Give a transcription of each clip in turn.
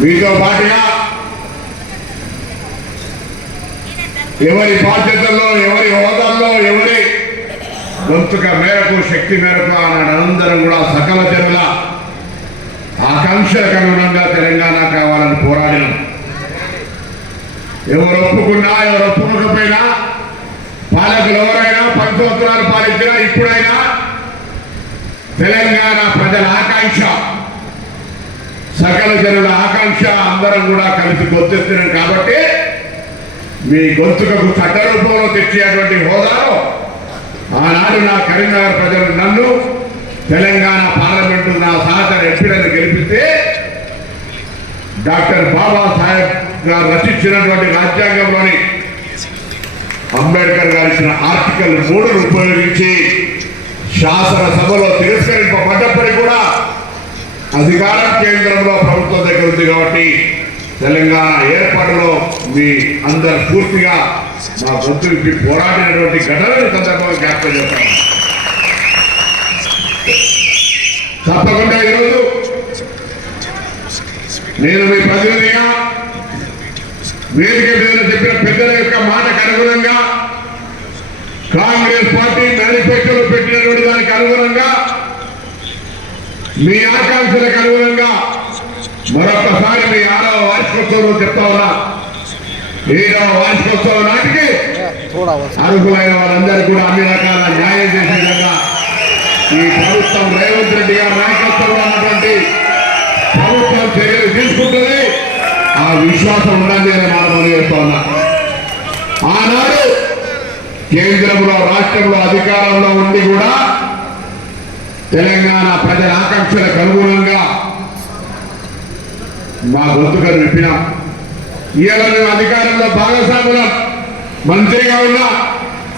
మీతో పాటుగా ఎవరి బాధ్యతల్లో ఎవరి హోదాల్లో ఎవరి గొంతుక మేరకు శక్తి మేరకు ఆనాడు అందరం కూడా సకల జనుల ఆకాంక్షలకు అనుగుణంగా తెలంగాణ కావాలని పోరాడిన. ఎవరు ఒప్పుకున్నా ఎవరు ఒప్పుకోకపోయినా పాలకులు ఎవరైనా పది సంవత్సరాలు పాలించినా ఇప్పుడైనా తెలంగాణ ప్రజల ఆకాంక్ష ప్రజల ఆకాంక్ష అందరం కూడా కలిసి గొంతెత్తినాం కాబట్టి మీ గొంతుకకు చట్ట రూపంలో తెచ్చేటువంటి హోదాలో ఆనాడు నా కరీంనగర్ ప్రజలు నన్ను తెలంగాణ పార్లమెంటు నా సహచర ఎంపీలను గెలిపితే డాక్టర్ బాబాసాహెబ్ గారు రచించినటువంటి రాజ్యాంగంలోని అంబేద్కర్ గారు ఇచ్చిన ఆర్టికల్ మూడును ఉపయోగించి శాసనసభలో తిరస్కరింపబడ్డప్పటికీ కూడా అధికారం కేంద్రంలో ప్రభుత్వం దగ్గర ఉంది కాబట్టి తెలంగాణ ఏర్పాటులో మీ అందరు పూర్తిగా మా గొంతు పోరాడినటువంటి ఘటనలు సందర్భంగా జ్ఞాపకం చేస్తాను. తప్పకుండా ఈరోజు నేను మీ ప్రతినిధిగా వేదిక మీద చెప్పిన పెద్ద యొక్క మాటకు అనుగుణంగా కాంగ్రెస్ పార్టీ మేనిఫెస్టోలో పెట్టినటువంటి దానికి అనుగుణంగా మీ ఆకాంక్షలకు అనుగుణంగా మరొకసారి మీ ఆరవ వార్షికోత్సవంలో చెప్తా ఉన్నా ఏడవ వార్షికోత్సవం నాటికి అర్హులైన వారందరూ కూడా అన్ని రకాల న్యాయం చేసే విధంగా ఈ ప్రభుత్వం రేవంత్ రెడ్డి గారి నాయకత్వంలో ఉన్నటువంటి ప్రభుత్వం చర్యలు తీసుకుంటుంది. ఆ విశ్వాసం ఉండాలి అని మనం చెప్తా ఉన్నా. ఆనాడు కేంద్రంలో రాష్ట్రంలో అధికారంలో ఉండి కూడా తెలంగాణ ప్రజల ఆకాంక్షలకు అనుగుణంగా మా గొంతుకలు విప్పినాం. ఇవాళ మేము అధికారంలో భాగస్వాములం మంత్రిగా ఉన్న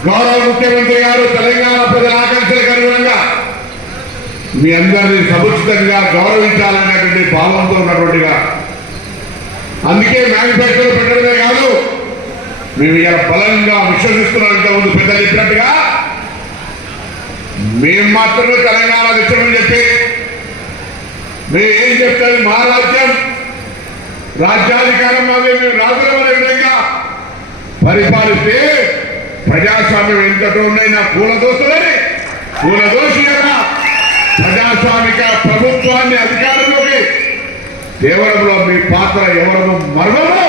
గౌరవ ముఖ్యమంత్రి గారు తెలంగాణ ప్రజల ఆకాంక్షలకు అనుగుణంగా మీ అందరినీ సముచితంగా గౌరవించాలనేటువంటి భావంతో ఉన్నటువంటిగా. అందుకే మేనిఫెస్టో పెట్టడమే కాదు మేము ఇలా బలంగా విశ్వసిస్తున్నాం ఇంతకుముందు పెద్దలు చెప్పినట్టుగా. మేము మాత్రమే తెలంగాణ విషయమని చెప్పి మేము ఏం చెప్తారు మా రాజ్యం రాజ్యాధికారం మాదే మేము రాజులం అనే విధంగా పరిపాలిస్తే ప్రజాస్వామ్యం ఎంతటో ఉన్నాయి నా కూలదోసులని కూలదోషి యొక్క ప్రజాస్వామిక ప్రభుత్వాన్ని అధికారంలోకి దేవరంలో మీ పాత్ర ఎవరు మర్మము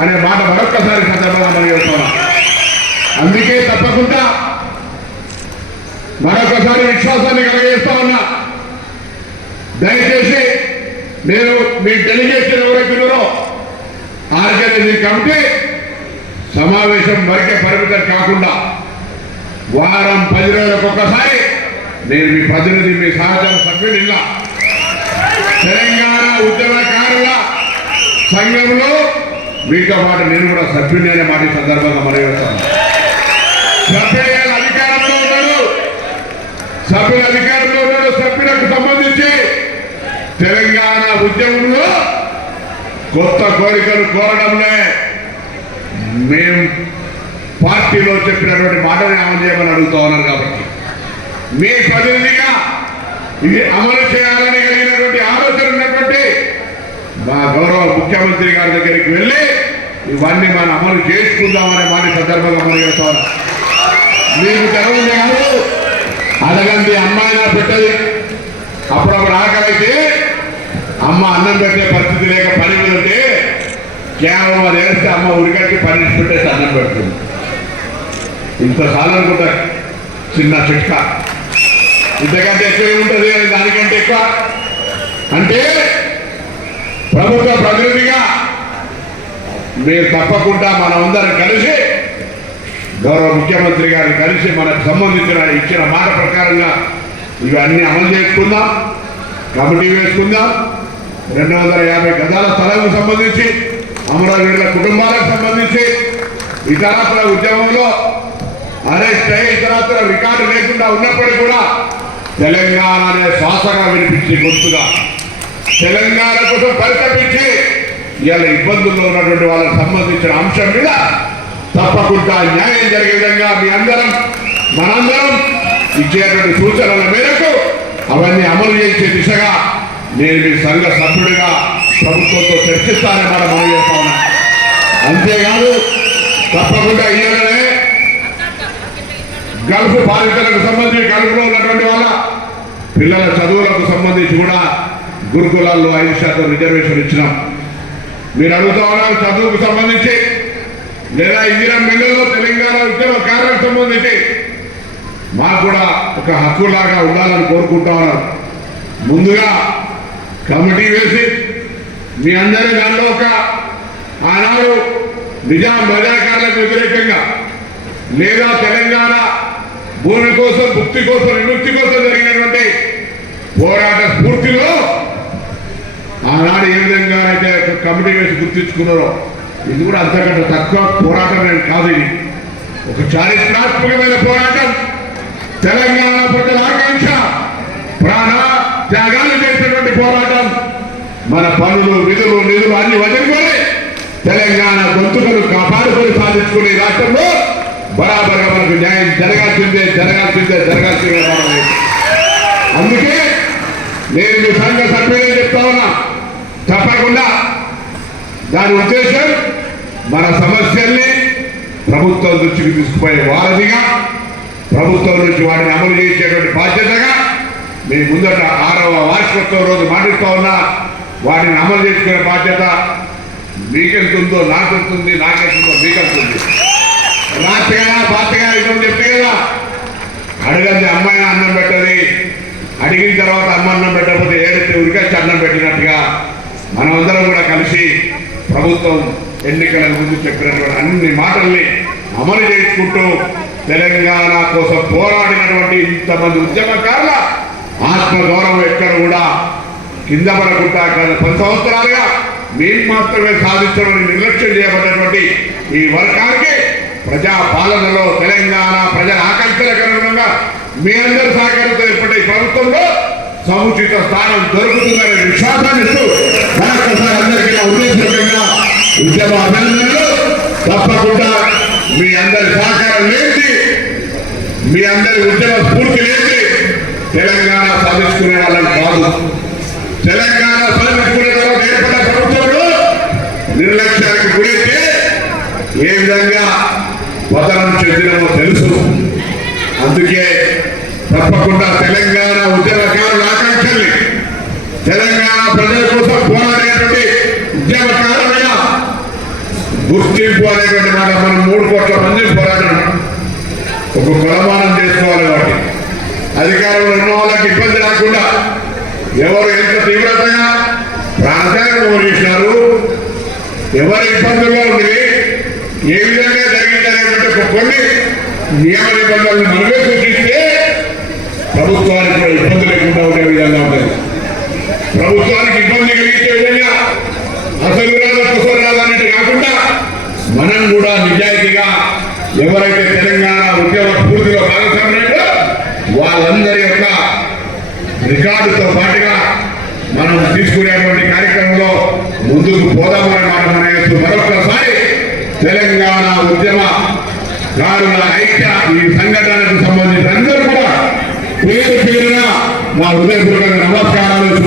అనే మాట మరొక్కసారి సందర్భంగా మనం చెప్తున్నాం అందుకే తప్పకుండా మరొకసారి విశ్వాసాన్ని కలిగేస్తా ఉన్నా. దయచేసి నేను మీ డెలిగేషన్ ఎవరైతే ఆర్గనైజింగ్ కమిటీ సమావేశం వరకే పరిమితం కాకుండా వారం పది రోజులకు ఒక్కసారి నేను మీ ప్రతినిధి మీ సహచర సభ్యులు ఇలా. తెలంగాణ ఉద్యమకారుల సంఘంలో మీతో పాటు నేను కూడా సభ్యుని అనే మాట సందర్భంగా మనవేస్తాను సభ్యుడి సభ్యులు అధికారంలో ఉన్న సభ్యులకు సంబంధించి. తెలంగాణ ఉద్యమంలో కొత్త కోరికలు కోరడంలో మేము పార్టీలో చెప్పినటువంటి మాటని అమలు చేయమని అడుగుతా ఉన్నారు కాబట్టి. మీ ప్రతినిధిగా ఇది అమలు చేయాలని కలిగినటువంటి ఆలోచన ఉన్నటువంటి మా గౌరవ ముఖ్యమంత్రి గారి దగ్గరికి వెళ్ళి ఇవన్నీ మనం అమలు చేసుకుందామనే మాట సందర్భంగా అమలు చేస్తా ఉన్నాం. మీకు తెలవంది కాదు అమ్మాయి నా పెట్టది అప్పుడప్పుడు ఆకలైతే అమ్మ అన్నం పెట్టే పరిస్థితి లేక పని మీద ఉంటే కేవలం అది వేస్తే అమ్మ ఉరికట్టి పని పెట్టేసి అన్నం పెడుతుంది. ఇంత అనుకుంటా చిన్న చిట్కా. ఇంతకంటే ఎక్కువ ఉంటుంది అని దానికంటే ఎక్కువ. అంటే ప్రభుత్వ ప్రతినిధిగా మీరు తప్పకుండా మనమందరం కలిసి గౌరవ ముఖ్యమంత్రి గారిని కలిసి మనకు సంబంధించిన ఇచ్చిన మాట ప్రకారంగా ఇవన్నీ అమలు చేసుకుందాం. కమిటీ వేసుకుందాం. రెండు వందల యాభై గజాల స్థలాలకు సంబంధించి అమరవీరుల కుటుంబాలకు సంబంధించి ఇతరత్ర ఉద్యమంలో అరెస్ట్ అయ్యి ఇతరత్ర రికార్డు లేకుండా ఉన్నప్పటికీ కూడా తెలంగాణ అనే శ్వాసగా వినిపించి గొంతుగా తెలంగాణ కోసం పరితపించి ఇవాళ ఇబ్బందుల్లో ఉన్నటువంటి వాళ్ళకి సంబంధించిన అంశం మీద తప్పకుండా న్యాయం జరిగే విధంగా మీ అందరం మనందరం ఇచ్చేటువంటి సూచనల మేరకు అవన్నీ అమలు చేసే దిశగా నేను మీ సంఘ సభ్యుడిగా ప్రభుత్వంతో చర్చిస్తానన్నమాట మనం మనం చేస్తా అంతేకాదు తప్పకుండా ఇయ్యాలనే గల్ఫ్ బాధితులకు సంబంధించి గల్ఫ్లో ఉన్నటువంటి వాళ్ళ పిల్లల చదువులకు సంబంధించి కూడా గురుకులాల్లో ఐదు శాతం రిజర్వేషన్ ఇచ్చినాం. మీరు అడుగుతా ఉన్నారు చదువుకు సంబంధించి లేదా ఇందిరా మిల్లులో తెలంగాణ ఉద్యమ కార్యక్రమం ఉందంటే మాకు కూడా ఒక హక్కులాగా ఉండాలని కోరుకుంటా ఉన్నారు. ముందుగా కమిటీ వేసి మీ అందరి దాంట్లో ఒక ఆనాడు నిజాం మజాకారులకు వ్యతిరేకంగా లేదా తెలంగాణ భూమి కోసం భుక్తి కోసం విముక్తి కోసం జరిగినటువంటి పోరాట స్ఫూర్తిలో ఆనాడు ఏ విధంగా అయితే కమిటీ వేసి గుర్తించుకున్నారో ఇది కూడా అంతకంటే తక్కువ పోరాటం నేను కాదు ఇది. ఒక చారిత్రాత్మకమైన పోరాటం. తెలంగాణ ప్రజల ఆకాంక్ష ప్రాణ త్యాగాలు చేసినటువంటి పోరాటం. మన పనులు విధులు నిధులు అన్ని వదులుకొని తెలంగాణ గొంతుకలు కాపాడుకొని సాధించుకునే రాష్ట్రంలో బరాబర్గా మనకు న్యాయం జరగాల్సిందే జరగాల్సిందే జరగాల్సిందే అందుకే నేను మీ సంఘ సభ్యులే చెప్తా ఉన్నా తప్పకుండా దాని ఉద్దేశం మన సమస్యల్ని ప్రభుత్వం దృష్టికి తీసుకుపోయే వారధిగా ప్రభుత్వం నుంచి వాటిని అమలు చేసేటువంటి బాధ్యతగా మీ ముందట ఆరవ వార్షికోత్సవం రోజు మాటిస్తూ ఉన్నా వాటిని అమలు చేసుకునే బాధ్యత మీకెంతుందో నాకెంతుంది నాకెంతుందో మీకెంతుంది. రాత్రిగా బాధ్యగా ఇటువంటి చెప్తే కదా. అడగంది అమ్మాయి అన్నం పెట్టది అడిగిన తర్వాత అమ్మ అన్నం పెట్టకపోతే ఏడితే ఉరికొచ్చి అన్నం పెట్టినట్టుగా మనమందరం కూడా కలిసి ప్రభుత్వం ఎన్నికల ముందు చెప్పినటువంటి అన్ని మాటల్ని అమలు చేసుకుంటూ తెలంగాణ కోసం పోరాడినటువంటి ఇంతమంది ఉద్యమకారుల ఆత్మగౌరవం ఎక్కడ కూడా కింద పడకుండా కాదు పది సంవత్సరాలుగా మేము మాత్రమే సాధించడం నిర్లక్ష్యం చేయబడినటువంటి ఈ వర్గానికి ప్రజా పాలనలో తెలంగాణ ప్రజల ఆకాంక్షలకు అనుగుణంగా మీ అందరి సహకారంతో ఏర్పడే ప్రభుత్వంలో సముచిత స్థానం దొరుకుతుందనే విశ్వాసాన్ని ఇస్తూ అందరికీ నా ఉద్యమ అభినందనలు తప్పకుండా మీ అందరి సహకారం లేచి మీ అందరి ఉద్యమ స్ఫూర్తి లేచి తెలంగాణ సాధించుకునే వాళ్ళని కాదు. తెలంగాణ సాధించుకునే తర్వాత ఏర్పడిన ప్రభుత్వంలో నిర్లక్ష్యానికి గురైతే ఏ విధంగా పతనం చెందినమో తెలుసు. అందుకే తప్పకుండా తెలంగాణ ఉద్యమకారుల ఆకాంక్షల్ని తెలంగాణ ప్రజల కోసం పోరాడేటువంటి ఉద్యమకారులుగా గుర్తింపు అనేటువంటి మాట మనం మూడు కోట్ల మంది పోరాటం. ఒక కొలమానం చేసుకోవాలి వాటి అధికారంలో ఉన్న వాళ్ళకి ఇబ్బంది రాకుండా ఎవరు ఎంత తీవ్రతగా ప్రాంతాలను చేసినారు ఎవరి ఇబ్బందుల్లో ఉంది ఏ విధంగా జరిగిందనేటువంటి ఒక కొన్ని నియమ నిబంధనలు మనమే సూచిస్తే ప్రభుత్వానికి కూడా ఇబ్బంది లేకుండా ఉండే విధంగా ఉంటుంది. ప్రభుత్వానికి ఇబ్బంది కలిగించే విధంగా అసలు రాదు కుసలు రాదు అన్నట్టు కాకుండా మనం కూడా నిజాయితీగా ఎవరైతే తెలంగాణ ఉద్యమ స్ఫూర్తిలో భాగస్వామ్యంలో వాళ్ళందరి యొక్క రికార్డుతో పాటుగా మనం తీసుకునేటువంటి కార్యక్రమంలో ముందుకు పోదామని మాట మన మరొకసారి తెలంగాణ ఉద్యమ కారుల ఐక్య ఈ సంఘటనకు సంబంధించి అందరూ కూడా పేరు పేరున నా హృదయపూర్వక నమస్కారాలు